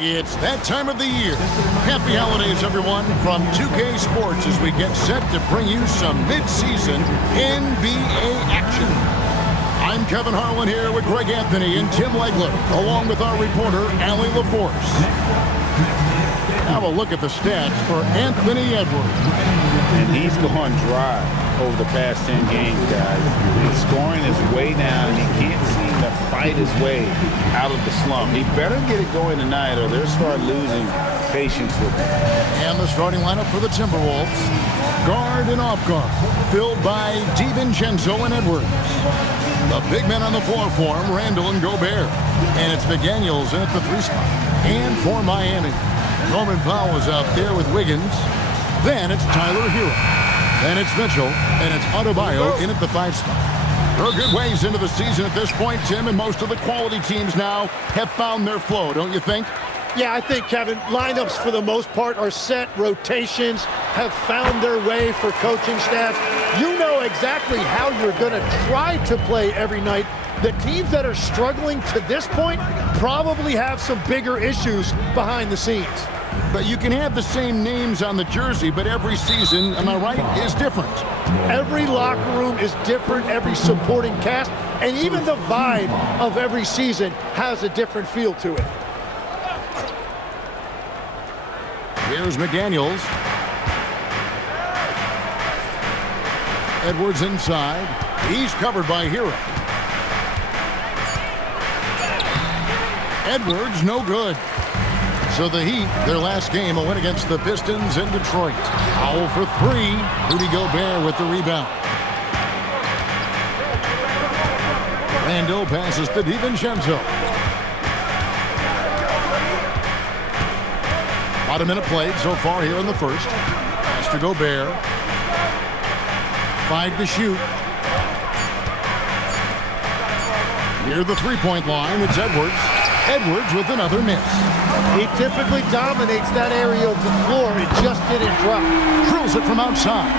It's that time of the year. Happy holidays, everyone, from 2K Sports as we get set to bring you some mid-season NBA action. I'm Kevin Harlan here with Greg Anthony and Tim Legler, along with our reporter, Allie LaForce. Have a look at the stats for Anthony Edwards. And he's gone dry over the past 10 games, guys. His scoring is way down, and he can't seem to fight his way out of the slump. He better get it going tonight, or they'll start losing patience with him. And the starting lineup for the Timberwolves. Guard and off guard, filled by DiVincenzo and Edwards. The big men on the floor for him, Randall and Gobert. And it's McDaniels in at the 3 spot. And for Miami, Norman Powell is out there with Wiggins. Then it's Tyler Hero. Then it's Mitchell. And it's Adebayo in at the 5 spot. We're good ways into the season at this point, Tim, and most of the quality teams now have found their flow, don't you think? Yeah, I think, Kevin, lineups for the most part are set. Rotations have found their way for coaching staffs. You know exactly how you're going to try to play every night. The teams that are struggling to this point probably have some bigger issues behind the scenes. But you can have the same names on the jersey, but every season, am I right, is different. Every locker room is different, every supporting cast, and even the vibe of every season has a different feel to it. Here's McDaniels. Edwards inside. He's covered by Hero. Edwards, no good. So the Heat, their last game, a win against the Pistons in Detroit. Powell for 3. Rudy Gobert with the rebound. Randall passes to DiVincenzo. About a minute played so far here in the first. Pass to Gobert. 5 to shoot. Near the three-point line, it's Edwards. Edwards with another miss. He typically dominates that area of the floor. It just didn't drop. Drills it from outside.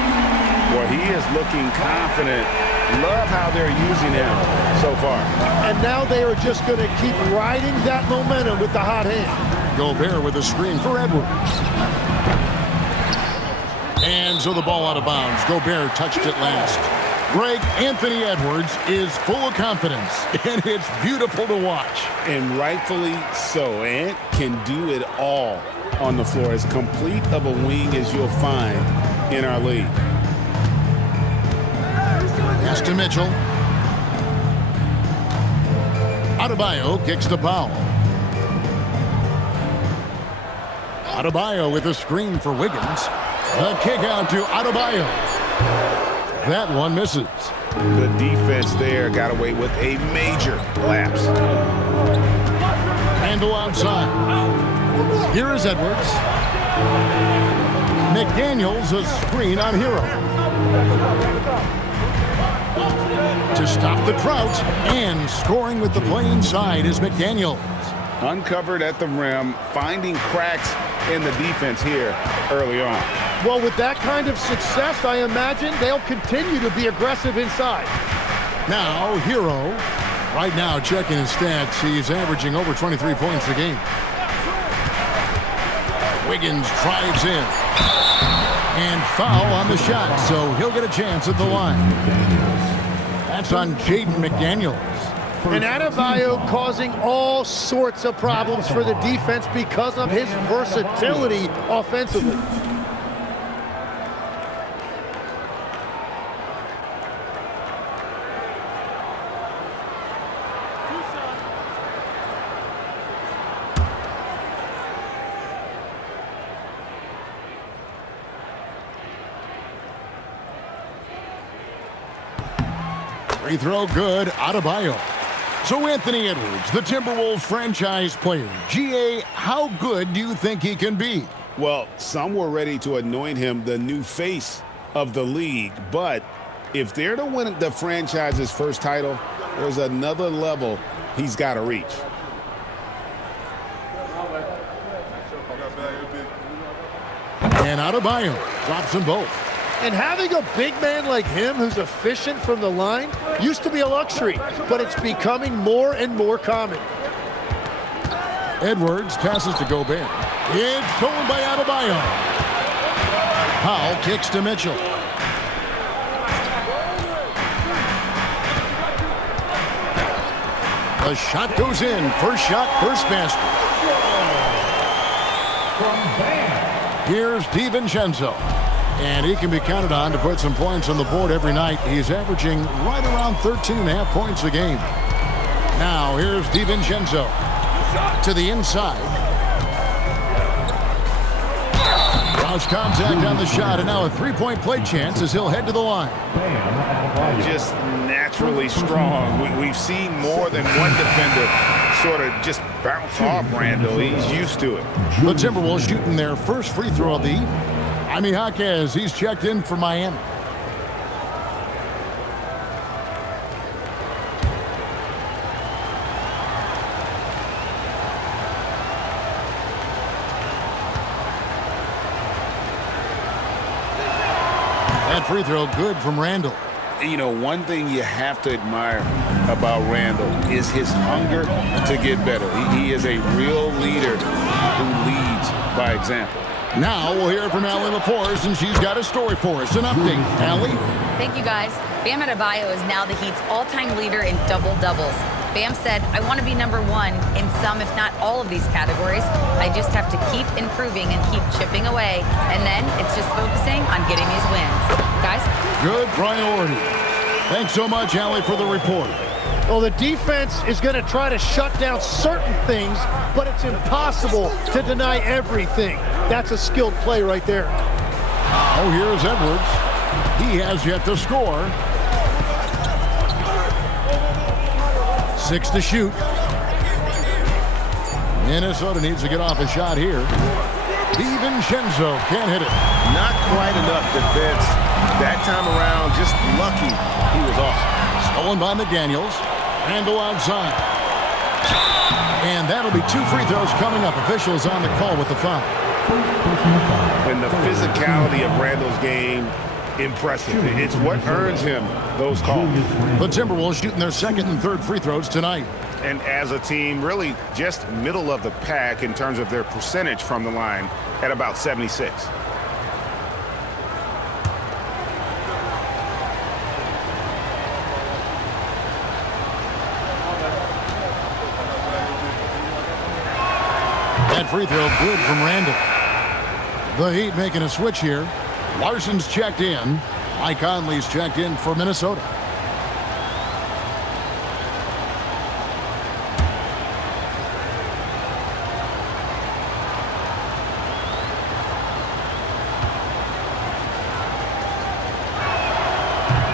Well, he is looking confident. Love how they're using him so far. And now they are just going to keep riding that momentum with the hot hand. Gobert with a screen for Edwards. And so the ball out of bounds. Gobert touched it last. Greg, Anthony Edwards is full of confidence, and it's beautiful to watch. And rightfully so. Ant can do it all on the floor. As complete of a wing as you'll find in our league. Pass to Mitchell. Adebayo kicks to Powell. Adebayo with a screen for Wiggins. The kick out to Adebayo. That one misses. The defense there got away with a major lapse. Randall outside. Here is Edwards. McDaniels a screen on Hero. To stop the drought, and scoring with the play inside is McDaniels. Uncovered at the rim, finding cracks in the defense here early on. Well, with that kind of success, I imagine they'll continue to be aggressive inside. Now, Hero. Right now, checking his stats, he's averaging over 23 points a game. Wiggins drives in. And foul on the shot, so he'll get a chance at the line. That's on Jaden McDaniels. And Adebayo causing all sorts of problems for the defense because of his versatility offensively. Free throw good, Adebayo. So Anthony Edwards, the Timberwolves franchise player. GA, how good do you think he can be? Well, some were ready to anoint him the new face of the league, but if they're to win the franchise's first title, there's another level he's got to reach. And Adebayo drops them both. And having a big man like him who's efficient from the line used to be a luxury, but it's becoming more and more common. Edwards passes to Gobert. It's stolen by Adebayo. Powell kicks to Mitchell. The shot goes in. First shot, first basket. Here's DiVincenzo. And he can be counted on to put some points on the board every night. He's averaging right around 13.5 points a game. Now here's DiVincenzo to the inside. Cross contact on the shot, and now a three-point play chance as he'll head to the line. Just naturally strong. We've seen more than one defender sort of just bounce off Randall. He's used to it. The Timberwolves shooting their first free throw of the evening. Jaime Jaquez, he's checked in for Miami. That free throw good from Randall. You know, one thing you have to admire about Randall is his hunger to get better. He is a real leader who leads by example. Now we'll hear from Allie LaForce, and she's got a story for us. An update. Allie? Thank you, guys. Bam Adebayo is now the Heat's all-time leader in double-doubles. Bam said, I want to be number one in some, if not all of these categories. I just have to keep improving and keep chipping away. And then it's just focusing on getting these wins. Guys? Good priority. Thanks so much, Allie, for the report. Well, the defense is going to try to shut down certain things, but it's impossible to deny everything. That's a skilled play right there. Oh, here's Edwards. He has yet to score. 6 to shoot. Minnesota needs to get off a shot here. DiVincenzo can't hit it. Not quite enough defense that time around. Just lucky he was off. Stolen by McDaniels. Randall outside. And that'll be 2 free throws coming up. Officials on the call with the foul. And the physicality of Randall's game, impressive. It's what earns him those calls. The Timberwolves shooting their second and third free throws tonight. And as a team, really just middle of the pack in terms of their percentage from the line at about 76. That free throw good from Randall. The Heat making a switch here. Larson's checked in. Mike Conley's checked in for Minnesota.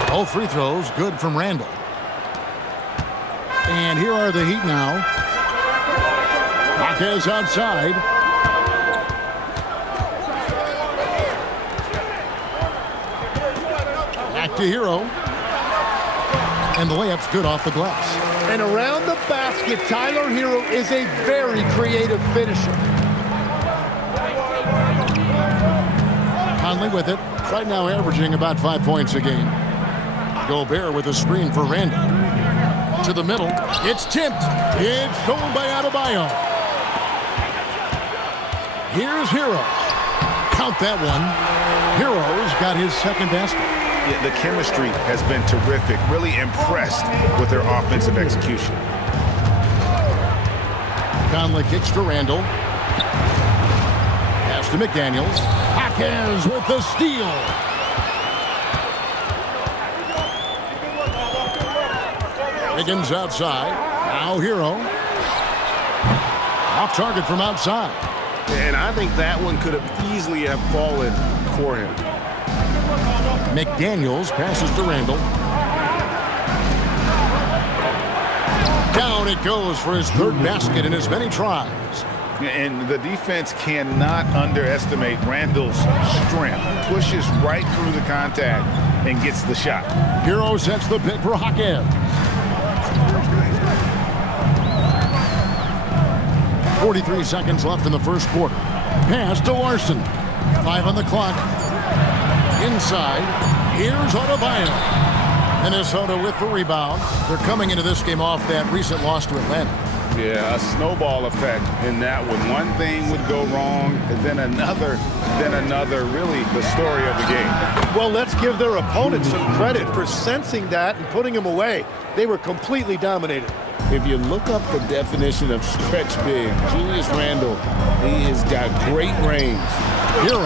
Both free throws good from Randall. And here are the Heat now. Jaquez outside. Back to Hero. And the layup's good off the glass. And around the basket, Tyler Hero is a very creative finisher. Conley with it. Right now averaging about 5 points a game. Gobert with a screen for Randall. To the middle. It's tipped. It's stolen by Adebayo. Here's Hero. Count that one. Hero's got his second basket. Yeah, the chemistry has been terrific. Really impressed with their offensive execution. Conley kicks to Randall. Pass to McDaniels. Jaquez with the steal. Higgins outside. Now Hero. Off target from outside. And I think that one could have easily have fallen for him. McDaniels passes to Randall. Down it goes for his third basket in as many tries. And the defense cannot underestimate Randall's strength. Pushes right through the contact and gets the shot. Hero sets the pick for Jaquez. 43 seconds left in the first quarter. Pass to Larson. 5 on the clock. Inside. Here's Adebayo. Minnesota with the rebound. They're coming into this game off that recent loss to Atlanta. Yeah, a snowball effect in that one. One thing would go wrong, and then another. Really the story of the game. Well, let's give their opponents some credit for sensing that and putting him away. They were completely dominated. If you look up the definition of stretch big, Julius Randle, he has got great range. Hero.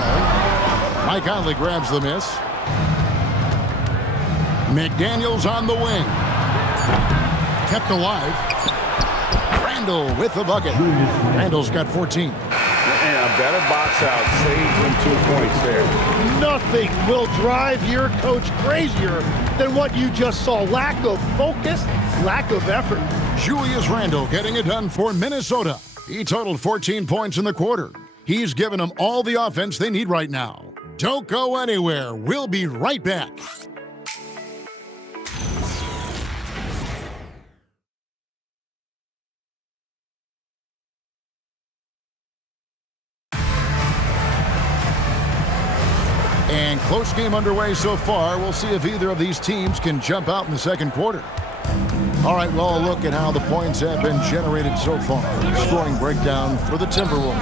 Mike Conley grabs the miss. McDaniels on the wing. Kept alive. Randle with the bucket. Randle's got 14. And a better box out saves him 2 points there. Nothing will drive your coach crazier than what you just saw. Lack of focus, lack of effort. Julius Randle getting it done for Minnesota. He totaled 14 points in the quarter. He's given them all the offense they need right now. Don't go anywhere. We'll be right back. And close game underway so far. We'll see if either of these teams can jump out in the second quarter. All right, well, a look at how the points have been generated so far. Scoring breakdown for the Timberwolves.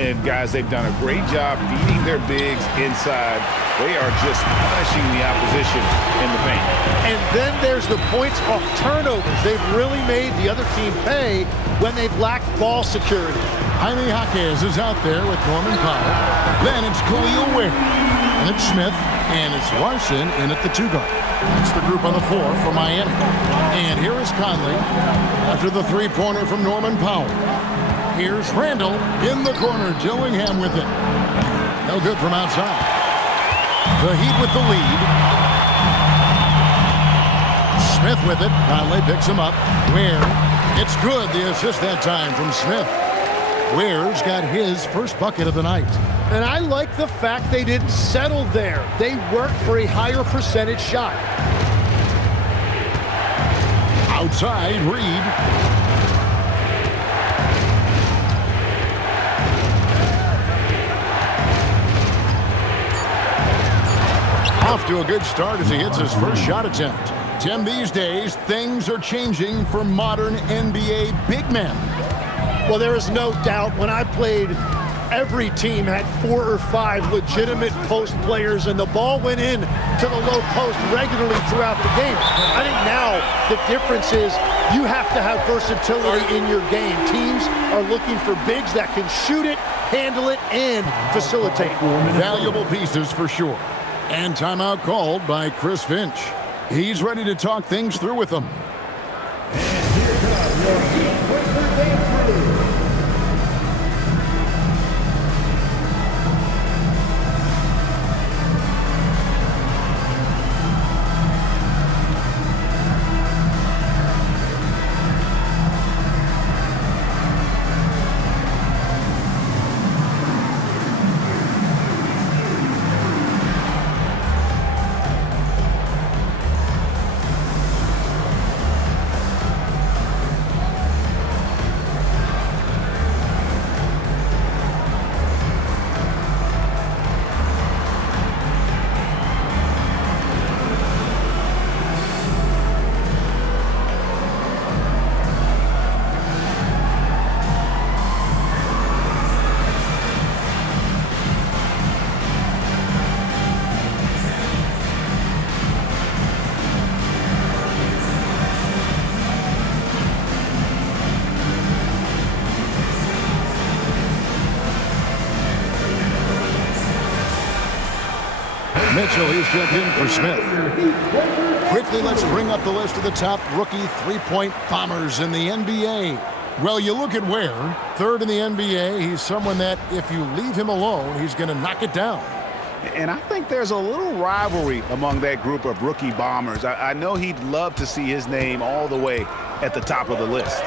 And, guys, they've done a great job feeding their bigs inside. They are just punishing the opposition in the paint. And then there's the points off turnovers. They've really made the other team pay when they've lacked ball security. Jaime Jaquez is out there with Norman Powell. Then it's Khalil Ware. And it's Smith. And it's Larson in at the 2 guard. That's the group on the floor for Miami. And here is Conley after the three-pointer from Norman Powell. Here's Randle in the corner. Dillingham with it. No good from outside. The Heat with the lead. Smith with it. Conley picks him up. Ware. It's good. The assist that time from Smith. Ware's got his first bucket of the night. And I like the fact they didn't settle there. They worked for a higher percentage shot. Outside, Reed. Off to a good start as he hits his first shot attempt. Tim, these days, things are changing for modern NBA big men. Well, there is no doubt when I played, every team had 4 or 5 legitimate post players, and the ball went in to the low post regularly throughout the game. I think now the difference is you have to have versatility in your game. Teams are looking for bigs that can shoot it, handle it, and facilitate. Valuable pieces for sure. And timeout called by Chris Finch. He's ready to talk things through with them. And here comes your Winter Dance Crew. Mitchell, he's jumped in for Smith. Quickly, let's bring up the list of the top rookie three-point bombers in the NBA. Well, you look at Ware, third in the NBA. He's someone that if you leave him alone, he's going to knock it down. And I think there's a little rivalry among that group of rookie bombers. I know he'd love to see his name all the way at the top of the list.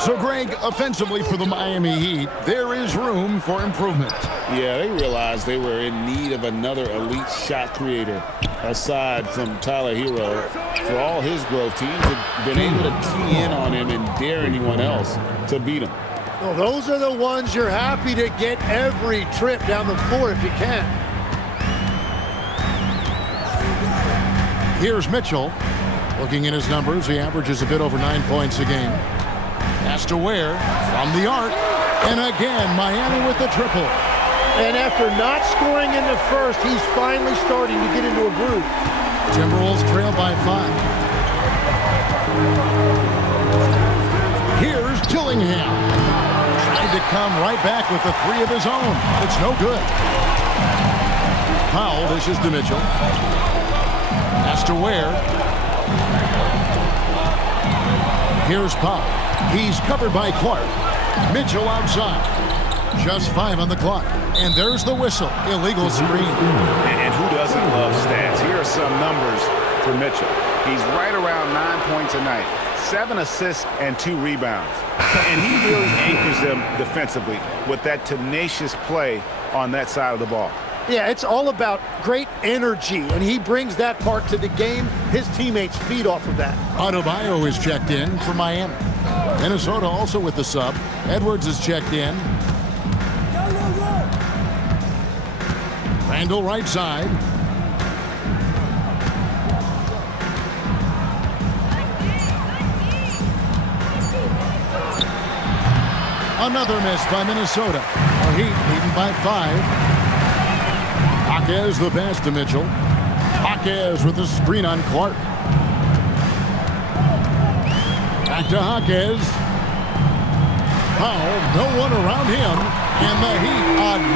So, Greg, offensively for the Miami Heat, there is room for improvement. Yeah, they realized they were in need of another elite shot creator aside from Tyler Hero. For all his growth, teams have been able to key in on him and dare anyone else to beat him. Well, those are the ones you're happy to get every trip down the floor if you can. Here's Mitchell. Looking at his numbers, he averages a bit over 9 points a game. Pass to Ware from the arc. And again, Miami with the triple. And after not scoring in the first, he's finally starting to get into a groove. Timberwolves trail by 5. Here's Dillingham. Tried to come right back with the 3 of his own. It's no good. Powell dishes to Mitchell. Pass to Ware. Here's Powell. He's covered by Clark. Mitchell outside. Just 5 on the clock. And there's the whistle. Illegal screen. And who doesn't love stats? Here are some numbers for Mitchell. He's right around 9 points a night, 7 assists and 2 rebounds. And he really anchors them defensively with that tenacious play on that side of the ball. Yeah, it's all about great energy, and he brings that part to the game. His teammates feed off of that. Adebayo is checked in for Miami. Minnesota also with the sub. Edwards is checked in. Randall right side. Another miss by Minnesota. The Heat leading by 5. Jaquez the pass to Mitchell. Jaquez with the screen on Clark. Back to Jaquez. Powell, no one around him. And the Heat,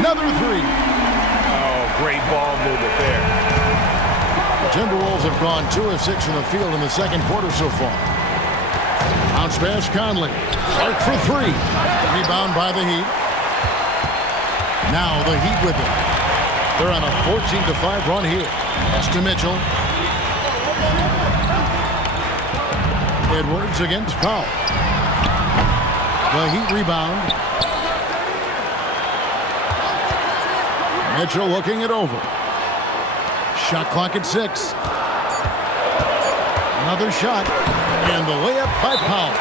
another 3. Oh, great ball movement there. The Timberwolves have gone 2 of 6 from the field in the second quarter so far. Bounce pass Conley. Clark for 3. Rebound by the Heat. Now the Heat with it. They're on a 14-5 run here. Pass to Mitchell. Edwards against Powell. The Heat rebound. Mitchell looking it over. Shot clock at 6. Another shot. And the layup by Powell.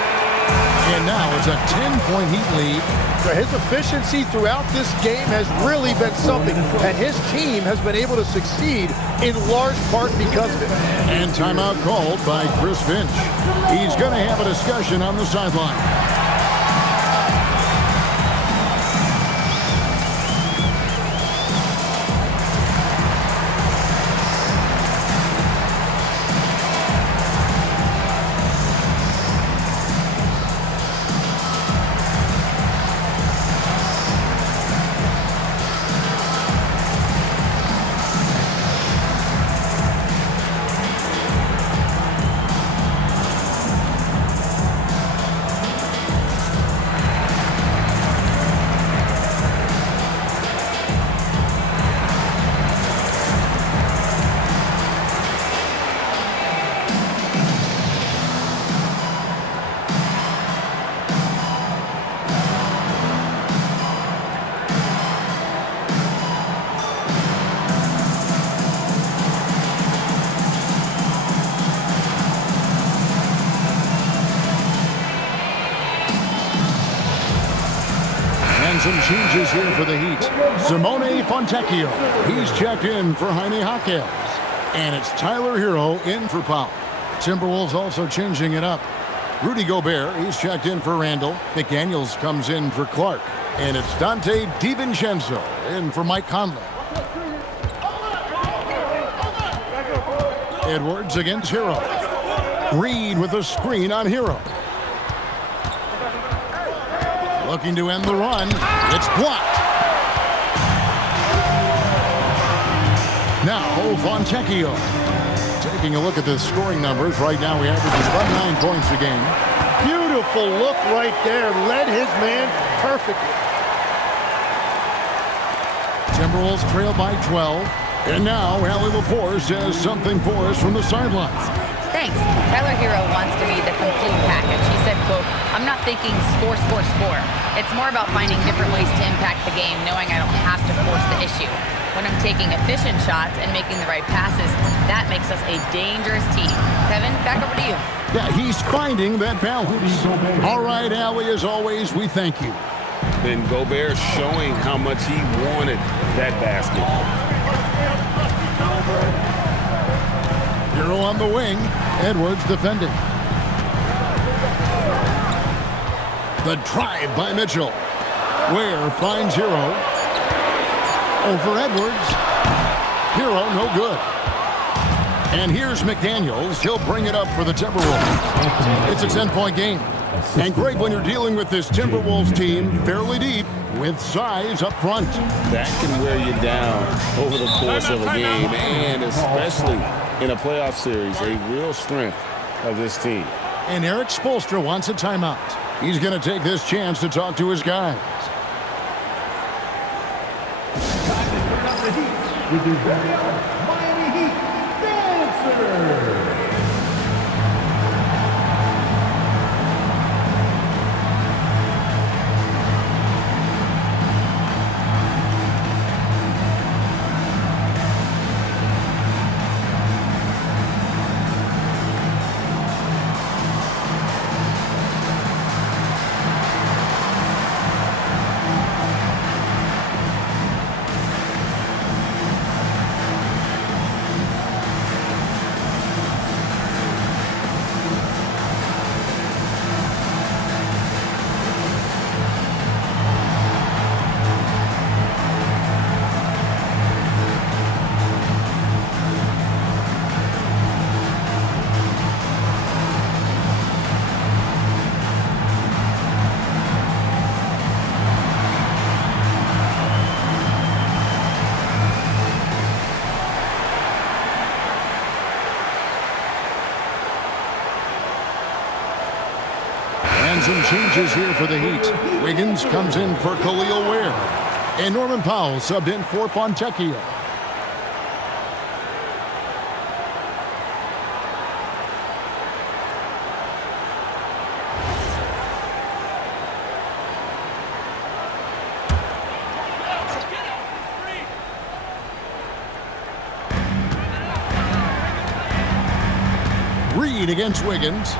And now it's a 10-point Heat lead. So his efficiency throughout this game has really been something, and his team has been able to succeed in large part because of it. And timeout called by Chris Finch. He's going to have a discussion on the sideline. Some changes here for the Heat. Simone Fontecchio. He's checked in for Jaime Jaquez. And it's Tyler Hero in for Powell. Timberwolves also changing it up. Rudy Gobert, he's checked in for Randall. McDaniels comes in for Clark. And it's Dante DiVincenzo in for Mike Conley. Edwards against Hero. Reed with a screen on Hero. Looking to end the run. It's blocked. Now, Fontecchio. Taking a look at the scoring numbers. Right now, he averages about 9 points a game. Beautiful look right there. Led his man perfectly. Timberwolves trail by 12. And now, Allie LaForce has something for us from the sideline. Thanks. Tyler Hero wants to be the complete package. He said, quote, "I'm not thinking score, score, score. It's more about finding different ways to impact the game, knowing I don't have to force the issue. When I'm taking efficient shots and making the right passes, that makes us a dangerous team." Kevin, back over to you. Yeah, he's finding that balance. All right, Allie, as always, we thank you. Then Gobert showing how much he wanted that basket. Hero on the wing. Edwards defending. The drive by Mitchell. Ware finds Hero. Over Edwards. Hero no good. And here's McDaniels. He'll bring it up for the Timberwolves. It's a 10-point game. And Greg, when you're dealing with this Timberwolves team fairly deep with size up front. That can wear you down over the course of a game, and especially in a playoff series, a real strength of this team. And Eric Spoelstra wants a timeout. He's going to take this chance to talk to his guys. With the very own Miami Heat Dancer. And some changes here for the Heat. Wiggins comes in for Khalil Ware. And Norman Powell subbed in for Fontecchio. Reed against Wiggins.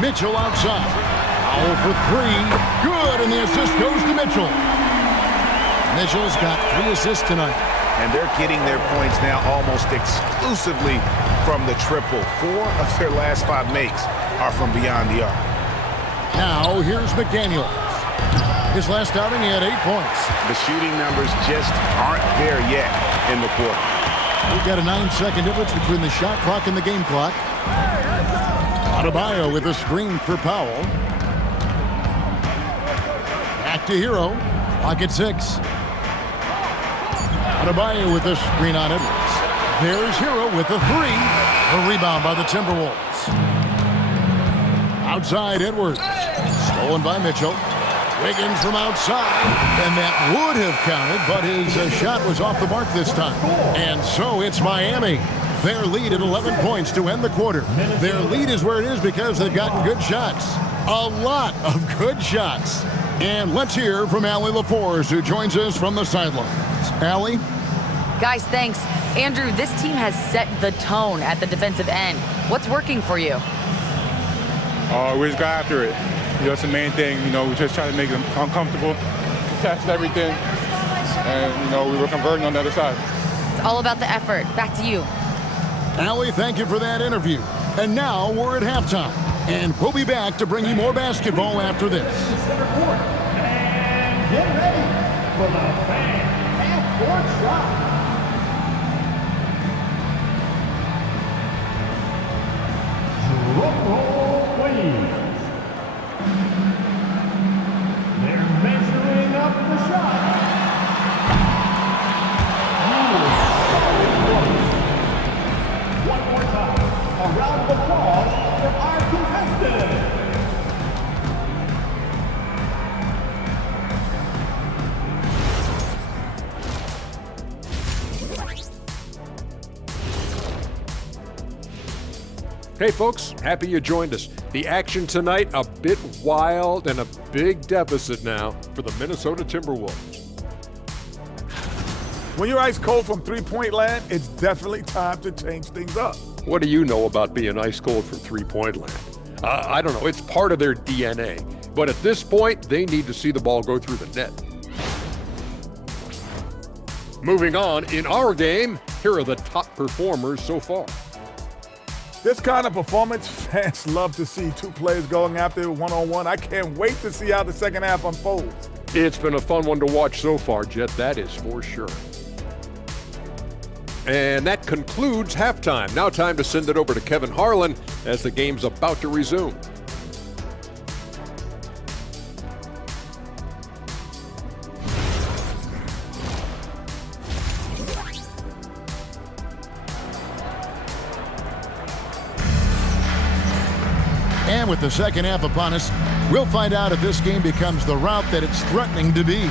Mitchell outside. Powell for three. Good, and the assist goes to Mitchell. Mitchell's got 3 assists tonight. And they're getting their points now almost exclusively from the triple. 4 of their last 5 makes are from beyond the arc. Now, here's McDaniels. His last outing, he had 8 points. The shooting numbers just aren't there yet in the quarter. We've got a 9-second difference between the shot clock and the game clock. Adebayo with a screen for Powell. Back to Hero. Clock at 6. Adebayo with a screen on Edwards. There's Hero with a 3. A rebound by the Timberwolves. Outside Edwards. Stolen by Mitchell. Wiggins from outside. And that would have counted, but his shot was off the mark this time. And so it's Miami. Their lead at 11 points to end the quarter. Their lead is where it is because they've gotten good shots. A lot of good shots. And let's hear from Allie LaForce, who joins us from the sidelines. Allie? Guys, thanks. Andrew, this team has set the tone at the defensive end. What's working for you? We just got after it. That's the main thing. We just try to make them uncomfortable, contest everything, and, we were converting on the other side. It's all about the effort. Back to you. Allie, thank you for that interview. And now we're at halftime. And we'll be back to bring you more basketball after this. Center court. And get ready for the fan half-court shot. Drum roll, please. They're measuring up the shot. One more time, a round of applause for our contestant. Hey folks, happy you joined us. The action tonight, a bit wild and a big deficit now for the Minnesota Timberwolves. When you're ice cold from three-point land, it's definitely time to change things up. What do you know about being ice cold from three-point land? I don't know, it's part of their DNA. But at this point, they need to see the ball go through the net. Moving on, in our game, here are the top performers so far. This kind of performance, fans love to see two players going after it one-on-one. I can't wait to see how the second half unfolds. It's been a fun one to watch so far, Jet, that is for sure. And that concludes halftime. Now time to send it over to Kevin Harlan as the game's about to resume. And with the second half upon us, we'll find out if this game becomes the route that it's threatening to be.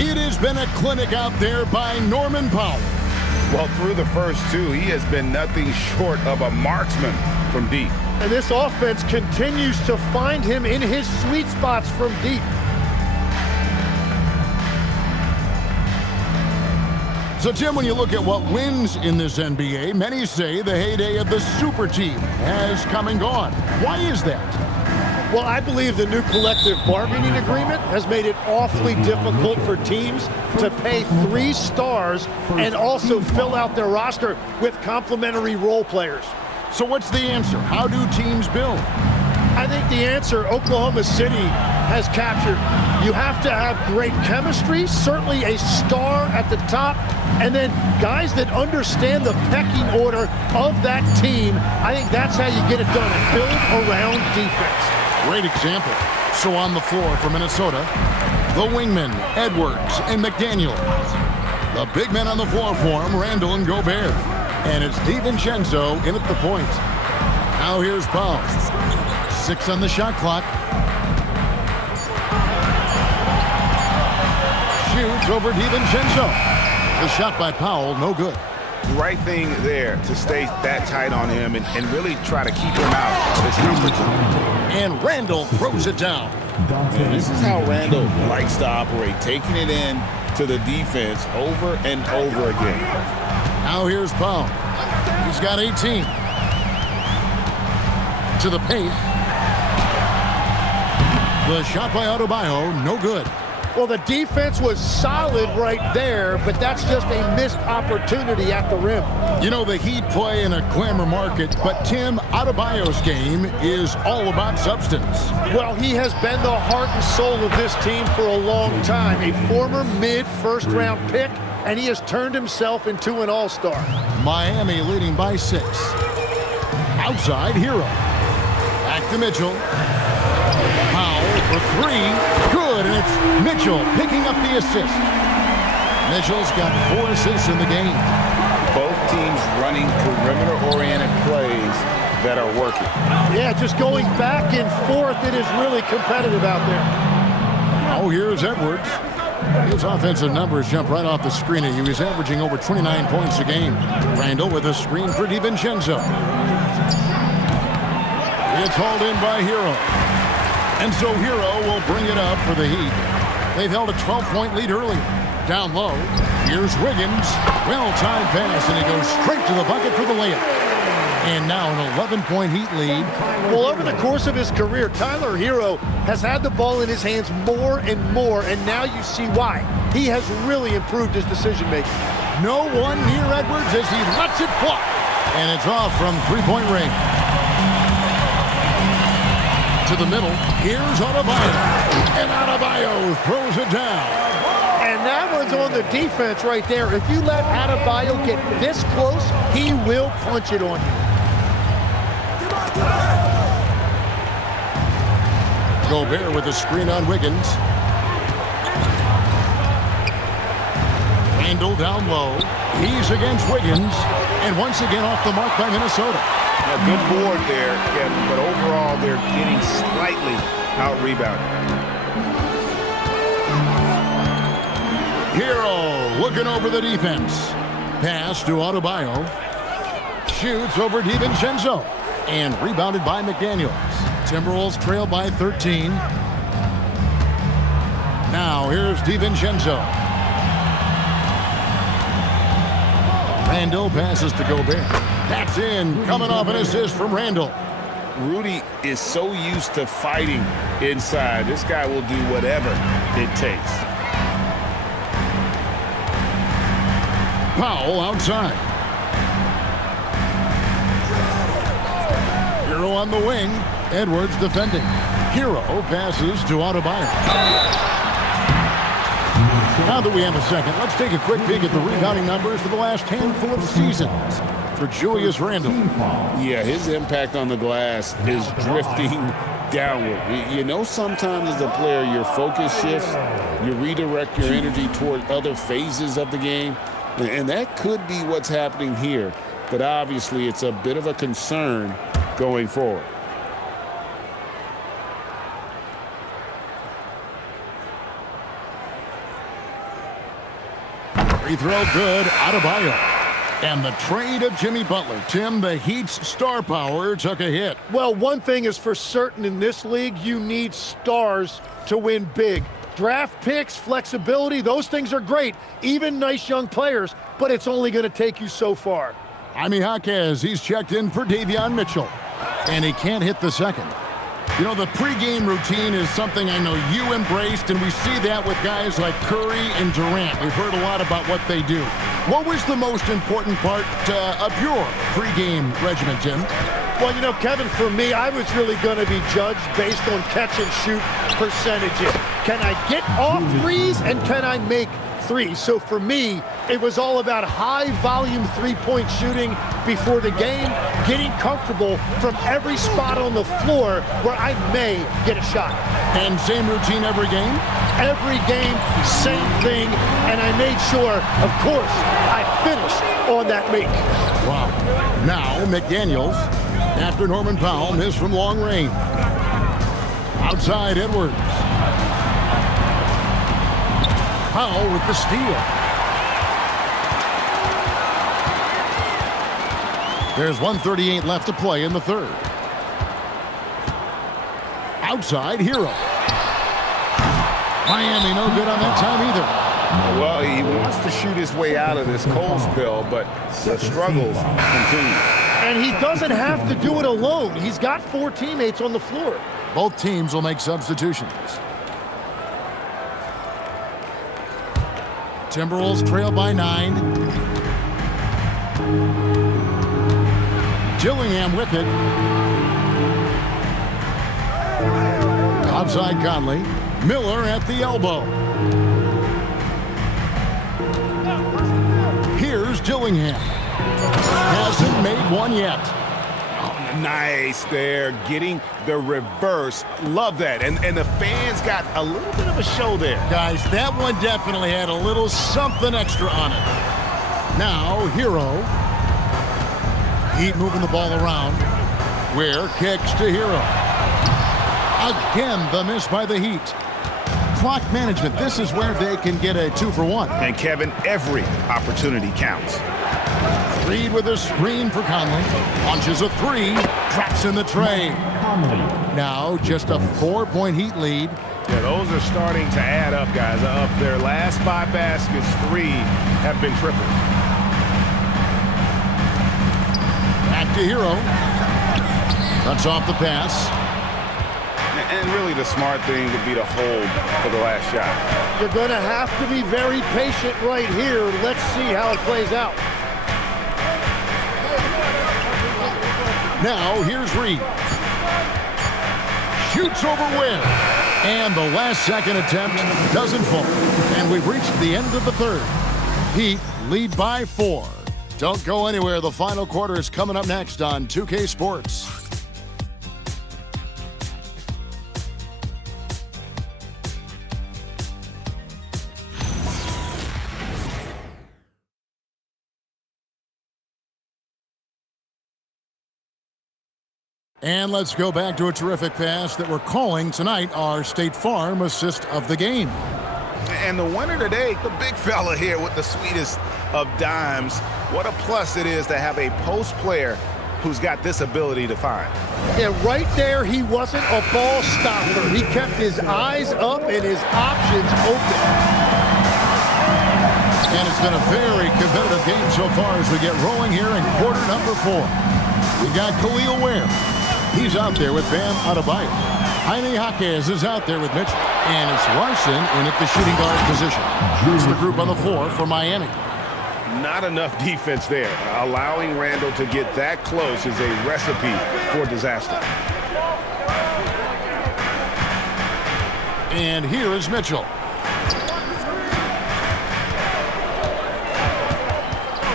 It has been a clinic out there by Norman Powell. Well, through the first two, he has been nothing short of a marksman from deep. And this offense continues to find him in his sweet spots from deep. So, Tim, when you look at what wins in this NBA, many say the heyday of the super team has come and gone. Why is that? Well, I believe the new collective bargaining agreement has made it awfully difficult for teams to pay 3 stars and also fill out their roster with complementary role players. So what's the answer? How do teams build? I think the answer Oklahoma City has captured. You have to have great chemistry, certainly a star at the top, and then guys that understand the pecking order of that team. I think that's how you get it done, and build around defense. Great example. So on the floor for Minnesota, the wingmen, Edwards and McDaniel. The big men on the floor for him, Randall and Gobert. And it's DiVincenzo in at the point. Now here's Powell. 6 on the shot clock. Shoots over DiVincenzo. The shot by Powell, no good. Right thing there to stay that tight on him and really try to keep him out of his comfort zone. And Randall throws it down. And this is how Randall likes to operate, taking it in to the defense over and over again. Now here's Powell. He's got 18. To the paint. The shot by Adebayo, no good. Well, the defense was solid right there, but that's just a missed opportunity at the rim. You know, the Heat play in a glamour market, but Tim, Adebayo's game is all about substance. Well, he has been the heart and soul of this team for a long time. A former mid-first-round pick, and he has turned himself into an all-star. Miami leading by 6. Outside, Hero. Back to Mitchell. Powell for 3. Good, and it's Mitchell picking up the assist. Mitchell's got 4 assists in the game. Both teams running perimeter-oriented plays that are working. Yeah, just going back and forth, it is really competitive out there. Oh, here's Edwards. His offensive numbers jump right off the screen. He was averaging over 29 points a game. Randall with a screen for DiVincenzo. It's hauled in by Hero. And so Hero will bring it up for the Heat. They've held a 12-point lead earlier. Down low, here's Wiggins. Well-timed pass, and he goes straight to the bucket for the layup. And now an 11-point Heat lead. Well, over the course of his career, Tyler Hero has had the ball in his hands more and more, and now you see why. He has really improved his decision-making. No one near Edwards as he lets it fly. And it's off from three-point range. To the middle, here's Adebayo. And Adebayo throws it down. And that one's on the defense right there. If you let Adebayo get this close, he will punch it on you. Gobert with a screen on Wiggins. Randall down low. He's against Wiggins. And once again off the mark by Minnesota. A good board there, Kevin, but overall they're getting slightly out-rebounded. Hero looking over the defense. Pass to Adebayo. Shoots over DiVincenzo. And rebounded by McDaniels. Timberwolves trail by 13. Now here's DiVincenzo. Randall passes to Gobert. That's in, coming off an assist from Randall. Rudy is so used to fighting inside. This guy will do whatever it takes. Powell outside. Hero on the wing. Edwards defending. Hero passes to Adebayo. Now that we have a second, let's take a quick peek at the rebounding numbers for the last handful of seasons for Julius Randle. Yeah, his impact on the glass is drifting downward. You know, sometimes as a player, your focus shifts. You redirect your energy toward other phases of the game. And that could be what's happening here. But obviously, it's a bit of a concern going forward. Free throw good, Adebayo. And the trade of Jimmy Butler. Tim, the Heat's star power took a hit. Well, one thing is for certain in this league, you need stars to win big. Draft picks, flexibility, those things are great. Even nice young players, but it's only going to take you so far. Jaime Jaquez, he's checked in for Davion Mitchell. And he can't hit the second. You know, the pregame routine is something I know you embraced, and we see that with guys like Curry and Durant. We've heard a lot about what they do. What was the most important part of your pregame regimen, Tim? Well, you know, Kevin, for me, I was really going to be judged based on catch-and-shoot percentages. Can I get off threes, and can I make threes? So for me, it was all about high-volume three-point shooting before the game, getting comfortable from every spot on the floor where I may get a shot. And same routine every game? Every game, same thing, and I made sure, of course, I finished on that make. Wow. Now, McDaniels, after Norman Powell missed from long range. Outside Edwards. Powell with the steal. There's 1:38 left to play in the third. Outside Hero. Miami no good on that time either. Well, he wants to shoot his way out of this cold spell, but the struggles continue. And he doesn't have to do it alone. He's got 4 teammates on the floor. Both teams will make substitutions. Timberwolves trail by 9. Gillingham with it. Outside Conley. Miller at the elbow. Here's Gillingham. Hasn't made one yet. Oh, nice there, getting the reverse. Love that. And the fans got a little bit of a show there. Guys, that one definitely had a little something extra on it. Now, Hero. Heat moving the ball around. Ware kicks to Hero. Again, the miss by the Heat. Clock management. This is where they can get a 2-for-1. And Kevin, every opportunity counts. Reed with a screen for Conley. Launches a 3. Traps in the tray. Now just a 4-point Heat lead. Yeah, those are starting to add up, guys. Up their last 5 baskets, 3 have been triples. Back to Hero. Cuts off the pass. And really the smart thing would be to hold for the last shot. You're going to have to be very patient right here. Let's see how it plays out. Now here's Reed. Shoots over Ware. And the last second attempt doesn't fall. And we've reached the end of the third. Heat lead by 4. Don't go anywhere. The final quarter is coming up next on 2K Sports. And let's go back to a terrific pass that we're calling tonight our State Farm assist of the game. And the winner today, the big fella here with the sweetest of dimes. What a plus it is to have a post player who's got this ability to find. Yeah, right there, he wasn't a ball stopper. He kept his eyes up and his options open. And it's been a very competitive game so far as we get rolling here in quarter number 4. We've got Khalil Ware. He's out there with Bam Adebayo. Jaime Jaquez is out there with Mitchell. And it's Larson in at the shooting guard position. Here's the group on the floor for Miami. Not enough defense there. Allowing Randall to get that close is a recipe for disaster. And here is Mitchell.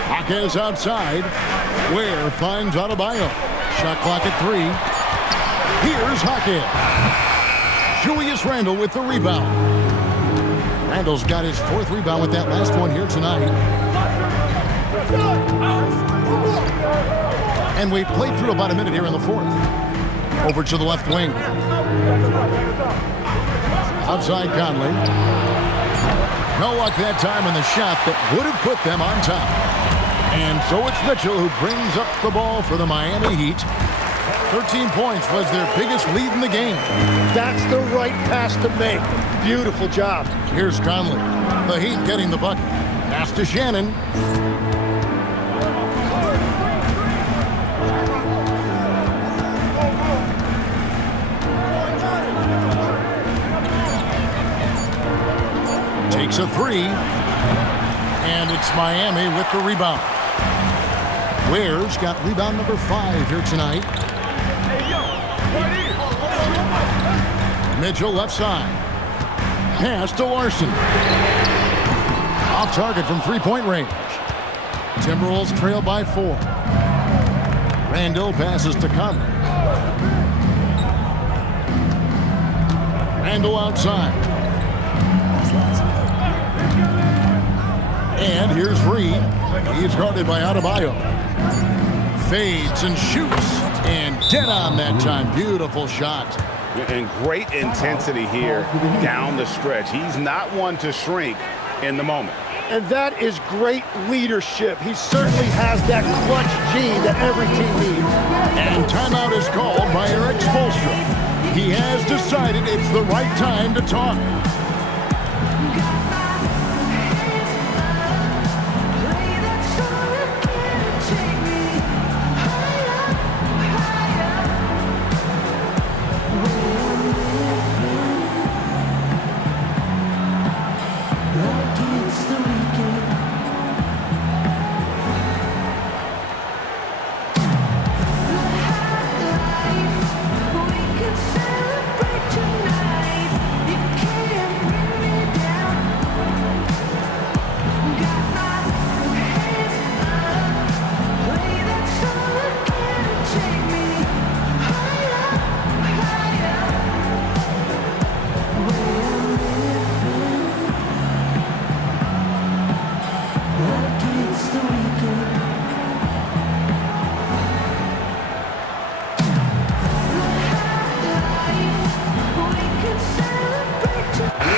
Hawkins outside. Ware finds Adebayo. Shot clock at 3. Here's Hawkins. Julius Randle with the rebound. Randle's got his 4th rebound with that last one here tonight. And we've played through about a minute here in the 4th. Over to the left wing. Outside Conley. No luck that time on the shot that would have put them on top. And so it's Mitchell who brings up the ball for the Miami Heat. 13 points was their biggest lead in the game. That's the right pass to make. Beautiful job. Here's Conley. The Heat getting the bucket. Pass to Shannon. Takes a 3. And it's Miami with the rebound. Ware's got rebound number 5 here tonight. Mitchell left side. Pass to Larson. Off target from 3-point range. Timberwolves trail by 4. Randall passes to Conley. Randall outside. And here's Reed. He's guarded by Adebayo. Fades and shoots. And dead on that time. Beautiful shot. And great intensity here down the stretch. He's not one to shrink in the moment. And that is great leadership. He certainly has that clutch gene that every team needs. And timeout is called by Eric Spoelstra. He has decided it's the right time to talk.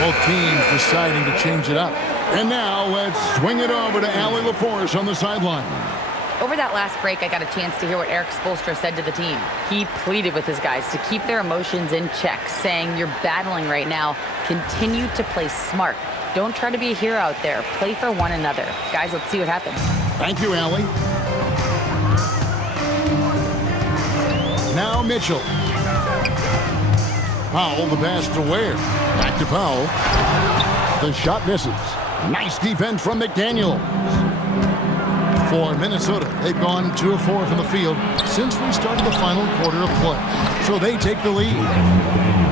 Both teams deciding to change it up. And now let's swing it over to Allie LaForce on the sideline. Over that last break, I got a chance to hear what Eric Spoelstra said to the team. He pleaded with his guys to keep their emotions in check, saying, "You're battling right now. Continue to play smart. Don't try to be a hero out there. Play for one another." Guys, let's see what happens. Thank you, Allie. Now Mitchell. Powell, the pass to Ware. Back to Powell. The shot misses. Nice defense from McDaniel. For Minnesota, they've gone 2 of 4 from the field since we started the final quarter of play. So they take the lead.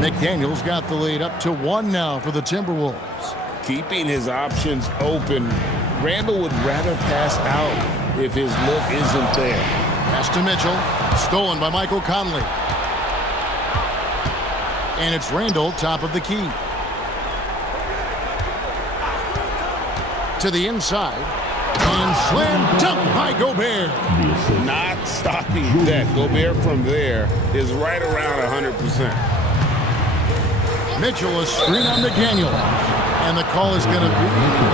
McDaniel's got the lead up to 1 now for the Timberwolves. Keeping his options open. Randall would rather pass out if his look isn't there. Pass to Mitchell. Stolen by Michael Conley. And it's Randall, top of the key. To the inside. And slam dunk by Gobert. Not stopping that. Gobert from there is right around 100%. Mitchell, a screen on McDaniel. And the call is going to be,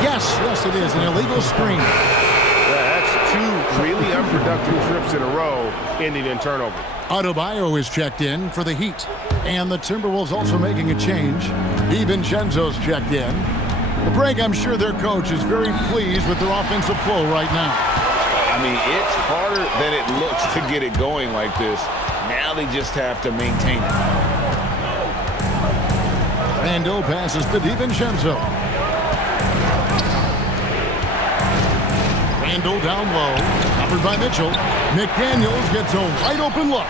yes, it is, an illegal screen. Yeah, that's 2 really unproductive trips in a row ending in turnover. Adebayo is checked in for the Heat. And the Timberwolves also making a change. DiVincenzo's checked in. The break, I'm sure their coach is very pleased with their offensive flow right now. I mean, it's harder than it looks to get it going like this. Now they just have to maintain it. Randall passes to DiVincenzo. Randall down low, covered by Mitchell. McDaniels gets a wide open look.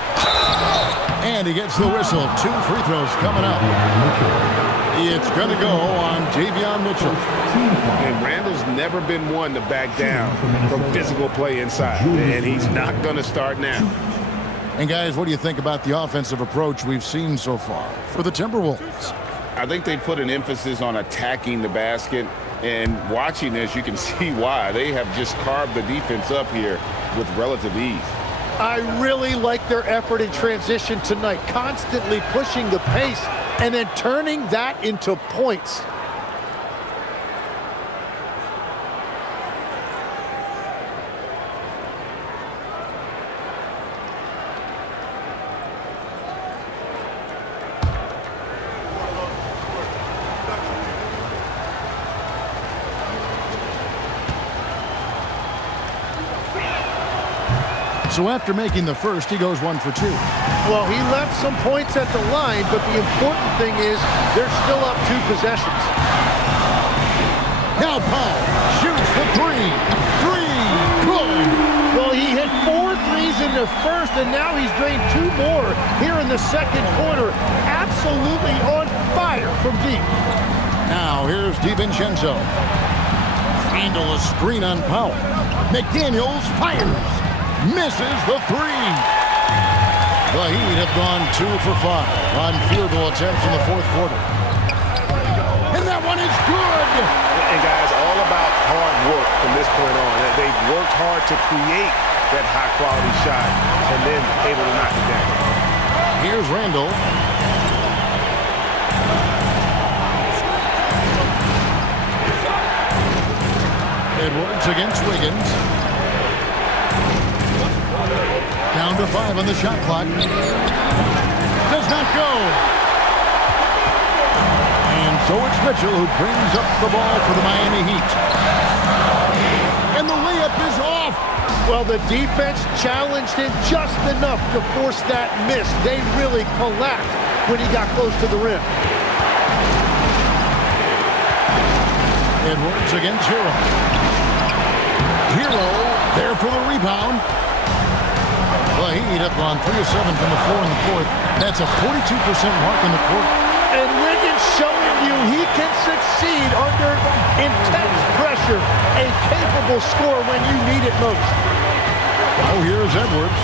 And he gets the whistle. 2 free throws coming up. It's going to go on Davion Mitchell. And Randall's never been one to back down from physical play inside. And he's not going to start now. And guys, what do you think about the offensive approach we've seen so far for the Timberwolves? I think they put an emphasis on attacking the basket. And watching this, you can see why. They have just carved the defense up here with relative ease. I really like their effort in transition tonight, constantly pushing the pace and then turning that into points. So after making the first, he goes 1 for 2. Well, he left some points at the line, but the important thing is they're still up 2 possessions. Now Powell shoots the 3. 3, good. Well, he hit 4 threes in the first, and now he's drained 2 more here in the second quarter. Absolutely on fire from deep. Now here's DiVincenzo. Handle a screen on Powell. McDaniels fires. Misses the 3. The Heat have gone 2 for 5 on field goal attempts in the fourth quarter. And that one is good. And guys, all about hard work from this point on. They've worked hard to create that high-quality shot and then able to knock it down. Here's Randall. Edwards against Wiggins. Down to 5 on the shot clock. Does not go. And so it's Mitchell who brings up the ball for the Miami Heat. And the layup is off. Well, the defense challenged him just enough to force that miss. They really collapsed when he got close to the rim. Edwards against Hero. Hero there for the rebound. The Heat have gone 3 of 7 from the floor in the fourth. That's a 42% mark in the quarter. And Wiggins showing you he can succeed under intense pressure. A capable scorer when you need it most. Oh, here's Edwards.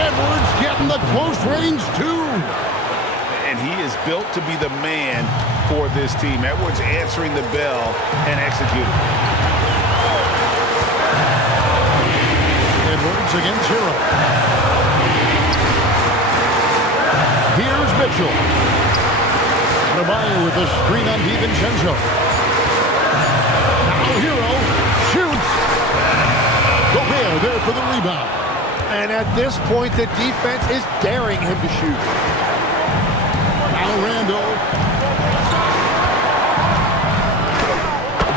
Edwards getting the close range, too. And he is built to be the man for this team. Edwards answering the bell and executing. Edwards against Hero. Here's Mitchell. Adebayo with a screen on DiVincenzo. Now Hero shoots. Gobert there for the rebound. And at this point, the defense is daring him to shoot. Now Randall.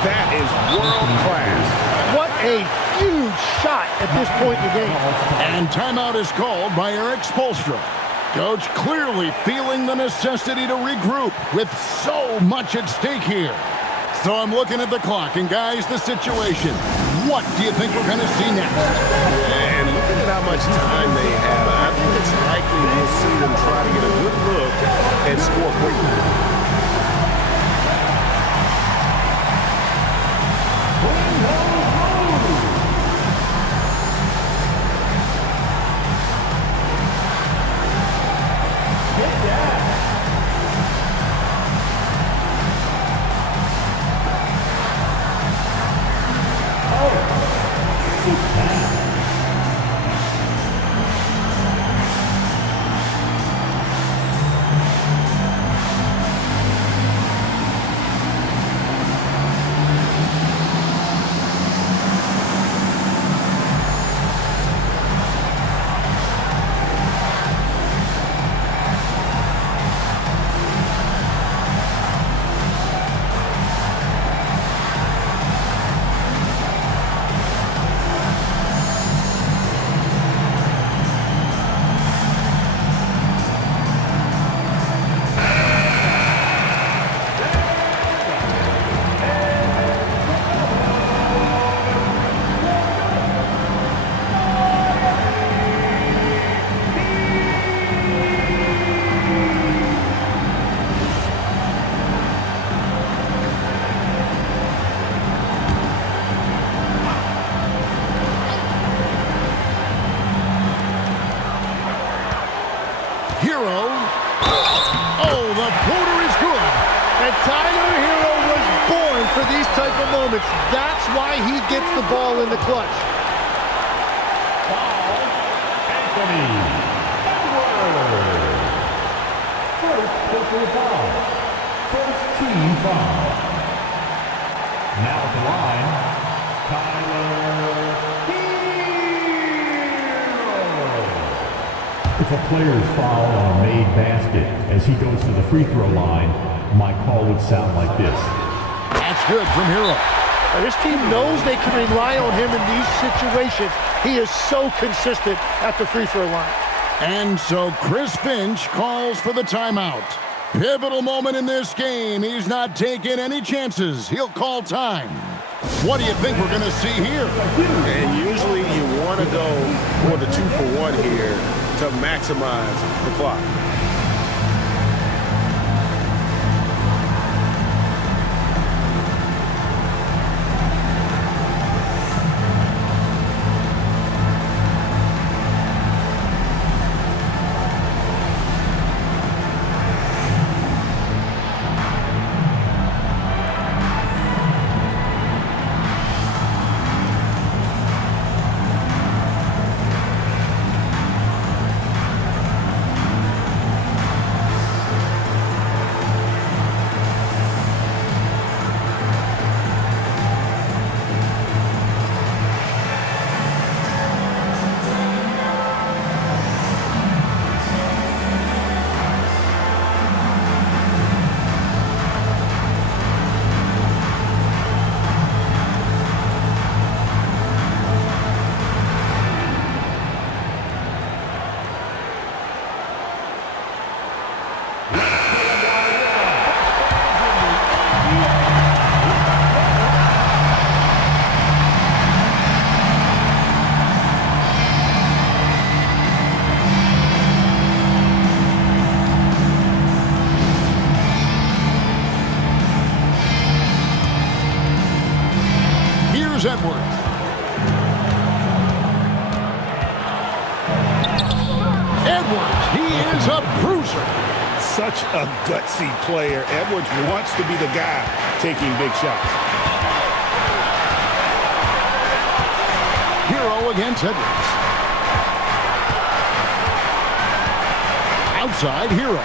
That is world class. What a huge shot at this point in the game. And timeout is called by Eric Spoelstra. Coach clearly feeling the necessity to regroup with so much at stake here. So I'm looking at the clock, and guys, the situation. What do you think we're going to see next? And looking at how much time they have, I think it's likely we'll see them try to get a good look and score quickly. And Tyler Hero was born for these type of moments. That's why he gets the ball in the clutch. Anthony Edwards. First personal foul. First team foul. Now at the line, Tyler Hero. It's a player's foul on a made basket. As he goes to the free throw line, my call would sound like this. That's good from Hero. Now, this team knows they can rely on him in these situations. He is so consistent at the free throw line. And so Chris Finch calls for the timeout. Pivotal moment in this game. He's not taking any chances. He'll call time. What do you think we're going to see here? And usually you want to go for the 2-for-1 here to maximize the clock. Edwards. Edwards, he is a bruiser. Such a gutsy player. Edwards wants to be the guy taking big shots. Hero against Edwards. Outside, Hero.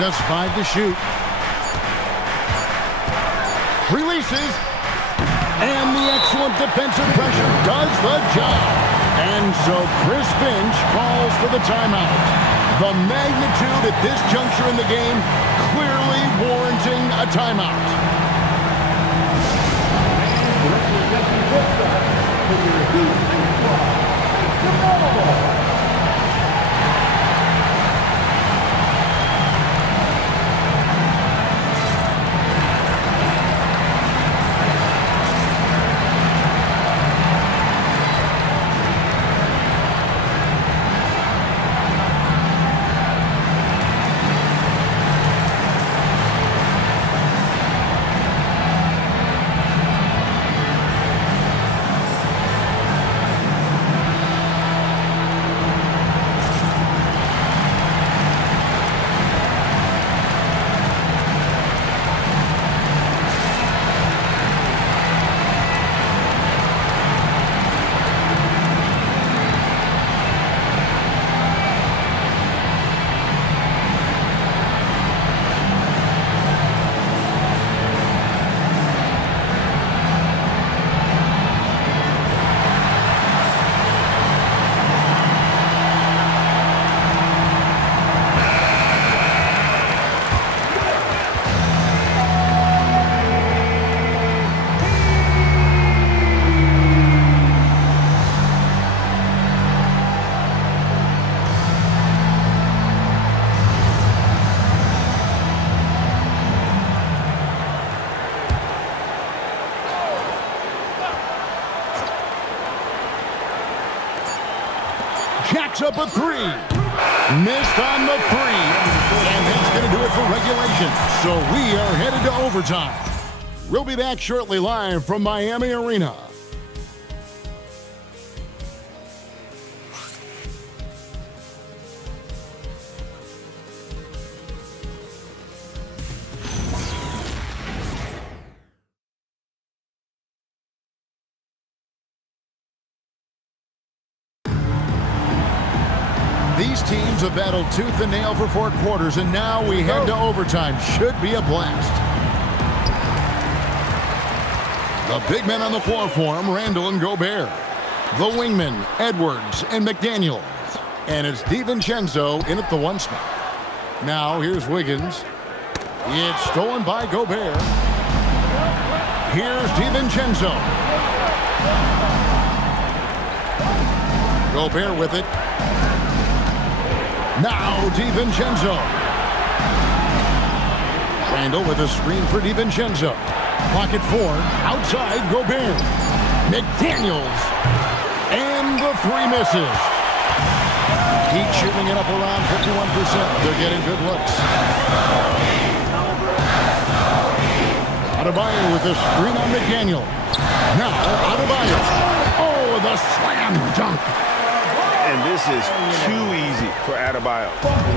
Just 5 to shoot. Releases. And the excellent defensive pressure does the job. And so Chris Finch calls for the timeout. The magnitude at this juncture in the game clearly warranting a timeout. Jacks up a three. Missed on the three. And that's going to do it for regulation. So we are headed to overtime. We'll be back shortly live from Miami Arena. have battled tooth and nail for 4 quarters, and now we head to overtime. Should be a blast. The big men on the floor for him, Randall and Gobert. The wingmen, Edwards and McDaniels. And it's DiVincenzo in at the 1 spot. Now here's Wiggins. It's stolen by Gobert. Here's DiVincenzo. Gobert with it. Now DiVincenzo. Randall with a screen for DiVincenzo. Pocket 4. Outside Gobert. McDaniels. And the 3 misses. Heat shooting it up around 51%. They're getting good looks. Adebayo with a screen on McDaniel. Now Adebayo. Oh, the slam dunk. And this is too easy for Adebayo.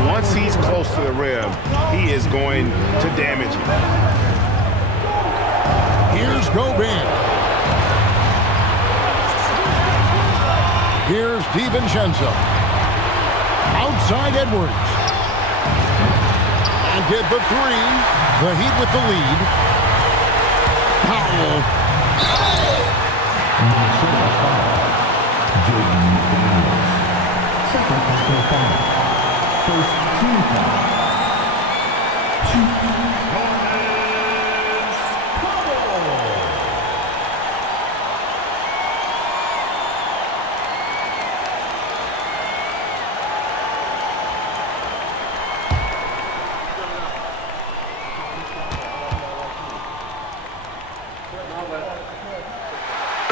Once he's close to the rim, he is going to damage it. Here's Gobert. Here's DiVincenzo. Outside Edwards. And get the 3. The Heat with the lead. Powell. Minnesota foul. Jordan McDaniels. Second personal foul. First team foul.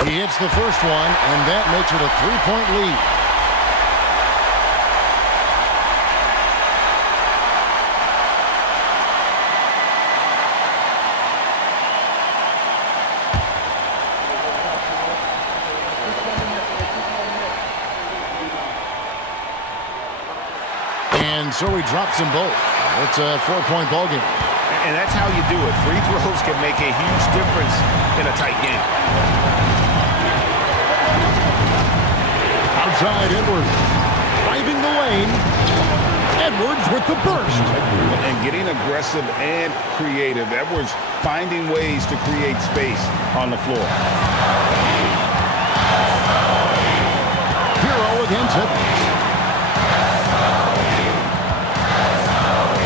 He hits the first one, and that makes it a 3-point lead. And so he drops them both. It's a 4-point ball game. And that's how you do it. Free throws can make a huge difference in a tight game. Outside Edwards. Driving the lane. Edwards with the burst. And getting aggressive and creative. Edwards finding ways to create space on the floor. Hero against Edwards.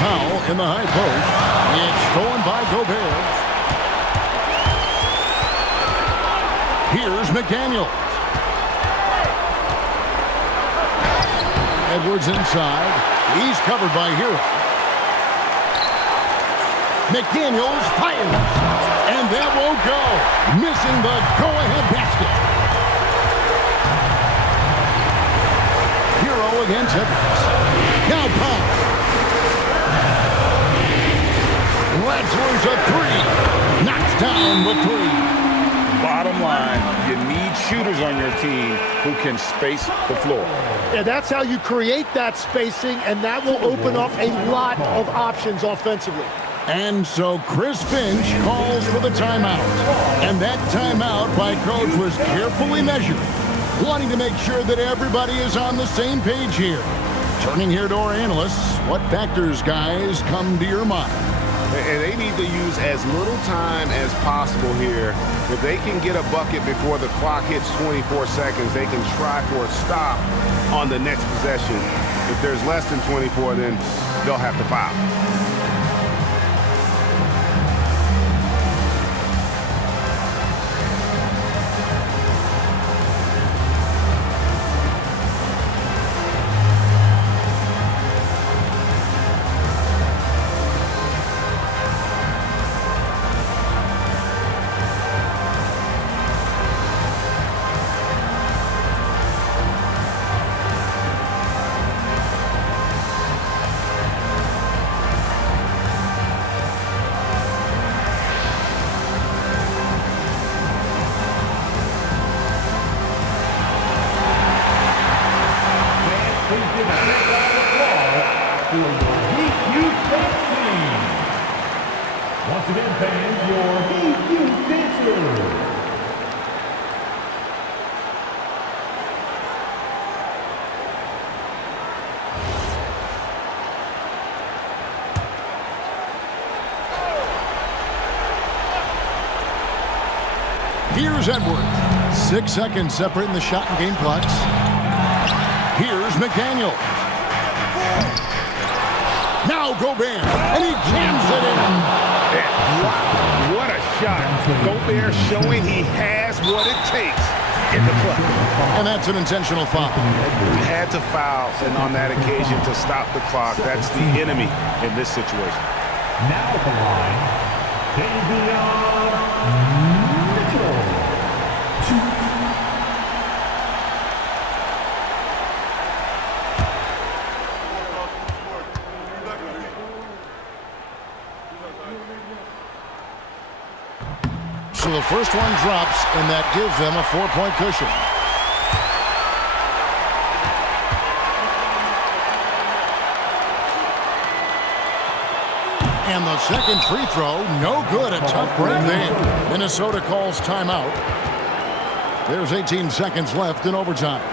Powell in the high post. It's stolen by Gobert. Here's McDaniels. Edwards inside. He's covered by Hero. McDaniels fires. And that won't go. Missing the go-ahead basket. Hero against Edwards. Now Powell. Let's lose a 3. Knocks down the 3. Bottom line, you need shooters on your team who can space the floor. Yeah, that's how you create that spacing, and that will open up a lot of options offensively. And so Chris Finch calls for the timeout. And that timeout by Coach was carefully measured, wanting to make sure that everybody is on the same page here. Turning here to our analysts, what factors, guys, come to your mind? And they need to use as little time as possible here. If they can get a bucket before the clock hits 24 seconds, they can try for a stop on the next possession. If there's less than 24, then they'll have to foul. Once again, fans, your Heat Youth Dancers. Here's Edwards. 6 seconds separating the shot and game clocks. Here's McDaniel. Now Gobert, and he jams it in. Wow, what a shot. Gobert showing he has what it takes in the clutch. And that's an intentional foul. Had to foul, and on that occasion to stop the clock. That's the enemy in this situation. Now at the line, Davion Mitchell. So the first one drops, and that gives them a 4-point cushion. And the second free throw, no good. A tough break there. Minnesota calls timeout. There's 18 seconds left in overtime.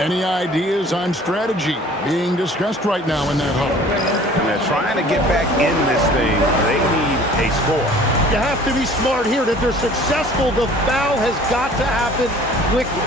Any ideas on strategy being discussed right now in that hub? And they're trying to get back in this thing. They need a score. You have to be smart here. If they're successful, the foul has got to happen quickly.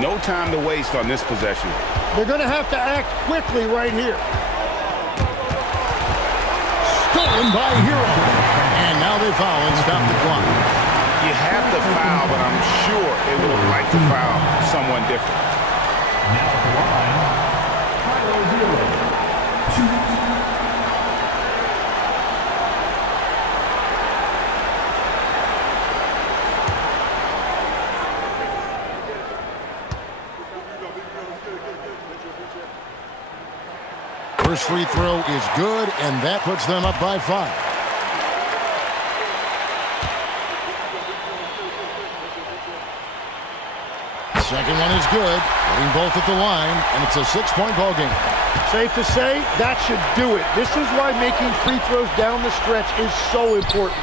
No time to waste on this possession. They're going to have to act quickly right here. Stolen by Hero. And now they foul and stop the clock. You have to foul, but I'm sure they would have liked to foul someone different. Now at the line, Tyler Hero. First free throw is good, and that puts them up by 5. Second one is good, hitting both at the line, and it's a 6-point ball game. Safe to say, that should do it. This is why making free throws down the stretch is so important.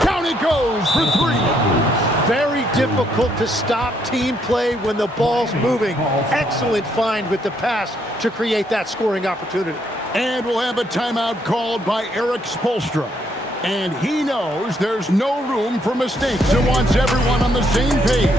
Down it goes for 3. Very difficult to stop team play when the ball's moving. Excellent find with the pass to create that scoring opportunity. And we'll have a timeout called by Eric Spoelstra. And he knows there's no room for mistakes and wants everyone on the same page.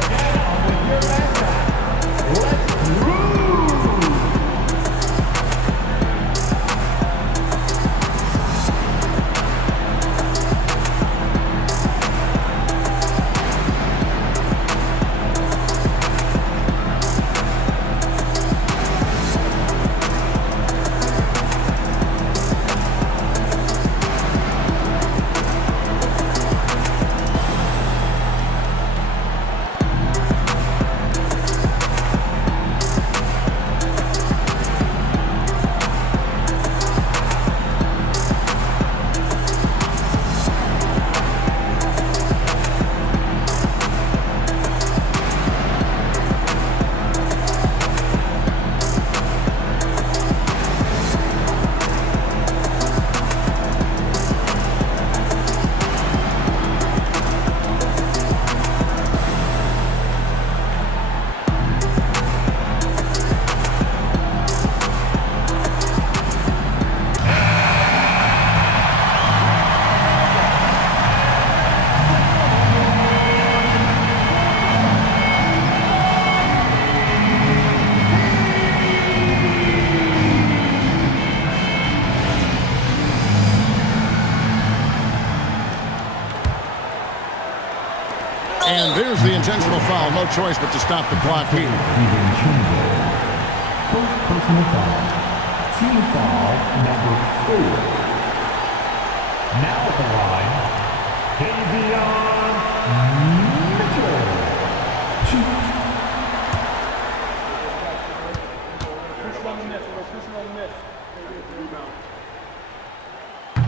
intentional foul. No choice but to stop the clock here. First personal foul. Team foul number 4. Now at the line, Davion Mitchell.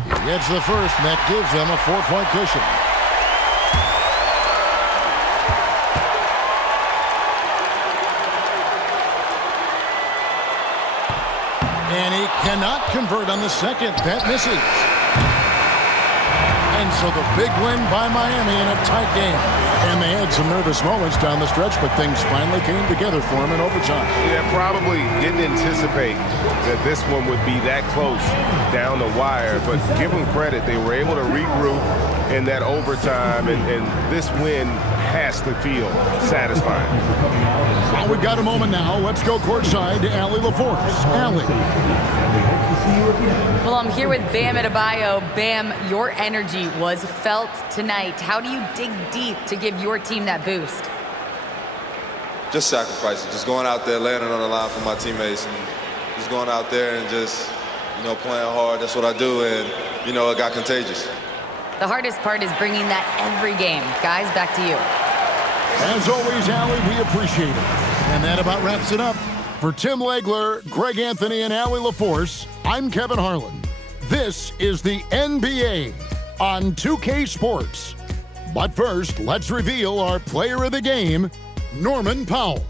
He gets the first, and that gives them a 4-point cushion. And he cannot convert on the second. That misses. And so the big win by Miami in a tight game. And they had some nervous moments down the stretch, but things finally came together for them in overtime. Yeah, probably didn't anticipate that this one would be that close down the wire. But give them credit. They were able to regroup in that overtime, and this win has to feel satisfying. Well, we've got a moment now. Let's go courtside to Allie LaForce. Allie. Well, I'm here with Bam Adebayo. Bam, your energy was felt tonight. How do you dig deep to give your team that boost? Just sacrificing, just going out there, laying it on the line for my teammates, and just going out there and just, playing hard. That's what I do, and, it got contagious. The hardest part is bringing that every game. Guys, back to you. As always, Allie, we appreciate it. And that about wraps it up. For Tim Legler, Greg Anthony, and Allie LaForce, I'm Kevin Harlan. This is the NBA on 2K Sports. But first, let's reveal our player of the game, Norman Powell.